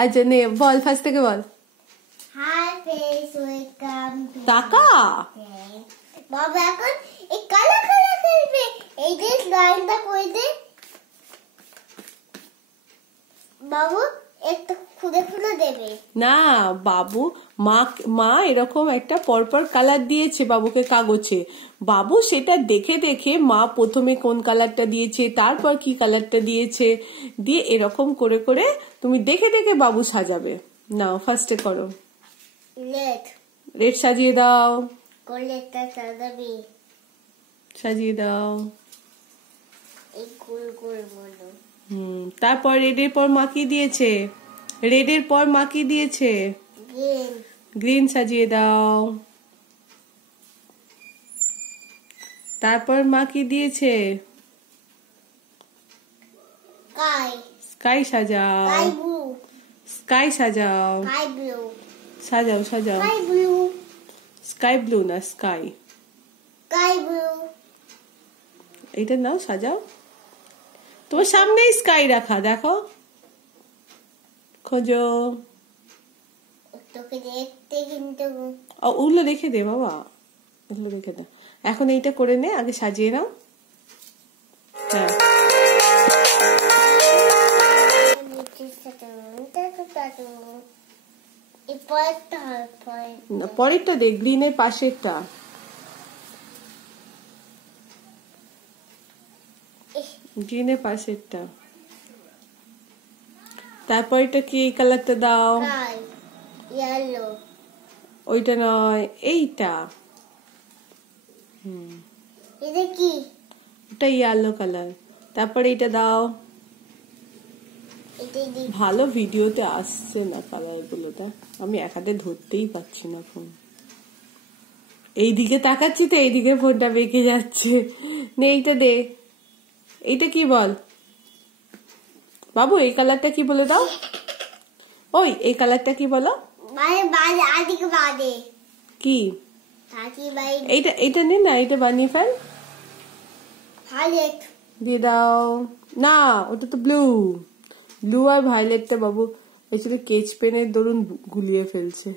আচ্ছা নে বল ফার্স্ট থেকে বল। হাই ফ্রেন্ডস, ওয়েলকাম টু টাকা বাবা এখন এই কালা কালা খেলবে। এই যে লাইনটা করে দে বাবু, একটু খুলে খুলে দেবে না বাবু। মা এরকম একটা পরপর কালার দিয়েছে বাবুকে কাগজে। বাবু সেটা দেখে দেখে মা প্রথমে কোন কালারটা দিয়েছে, তারপর কি কালারটা দিয়েছে, দিয়ে এরকম করে করে তুমি দেখে দেখে বাবু সাজাবে। নাও ফার্স্টে করো। রেড সাজিয়ে দাও, কোলেটা সাজাবি, সাজিয়ে দাও। এই গোল গোল বলো। তারপর রেডের পর মা কি দিয়েছে? রেডের পর মা কি দিয়েছে? গ্রিন, গ্রিন সাজিয়ে দাও। তারপর মা কি দিয়েছে? স্কাই, স্কাই সাজাও, স্কাই ব্লু, স্কাই সাজাও, স্কাই ব্লু, সাজাও সাজাও। স্কাই ব্লু, স্কাই ব্লু না স্কাই, স্কাই ব্লু। এইটা নাও সাজাও। তোমার সামনেই স্কাই রাখা, দেখো খোঁজো। তোকে দেখতে কিন্তু ওগুলো রেখে দে বাবা, ওগুলো রেখে দে। এখন এইটা করে নে, আগে সাজিয়ে নাও। হ্যাঁ পরেরটা দে, গ্রিনের পাশেরটা। গ্রিনের পাশেরটা। তারপর এটা কি, এই কালারটা দাও। ইয়েলো, ওইটা নয়, এইটা। এটা কি? ওটা ইয়েলো কালার। তারপর এইটা দাও। ভালো ভিডিওতে আসছে না কালার গুলোটা, আমি এক হাতে ধরতেই পারছি না ফোন। এইদিকে তাকাচ্ছি তো এইদিকে ফোনটা বেঁকে যাচ্ছে। নে এইটা দে। এইটা কি বল বাবু? এই কালারটা কি বলে দাও। ওই এই কালারটা কি বলো? কি এইটা? এইটা নে না, এটা বানিয়ে ফেল। দিয়ে দাও না, ওটা তো ব্লু। ব্লু আর ভায়োলেটটা বাবু এখানে কেচ পেনের দরুন গুলিয়ে ফেলছে।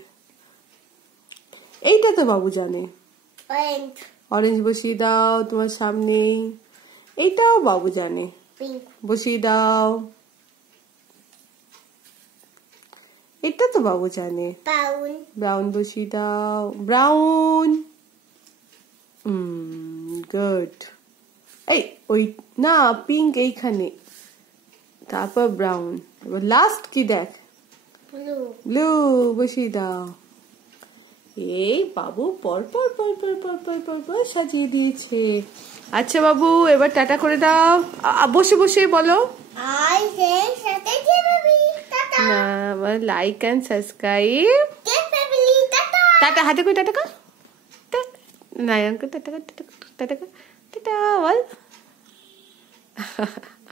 এইটা তো বাবু জানে। অরেঞ্জ বসিয়ে দাও তোমার সামনেই। এইটাও বাবু জানে, বসিয়ে দাও। এটা তো বাবু জানে। ব্রাউন বসিয়ে দাও, ব্রাউন। গুড। এই ওই না, পিঙ্ক এইখানে, তারপর ব্রাউন, এবার লাস্ট কি দেখ, ব্লু বসিয়ে দাও। এই বাবু পর পর পর পর পর পর পর পর সাজিয়ে দিয়েছে। আচ্ছা বাবু এবার টাটা করে দাও। বসে বসে বলো না, লাইক এন্ড সাবস্ক্রাইব। টাটা, হাতে করে টাটা কর। না টাটা টাটা টাটা বল।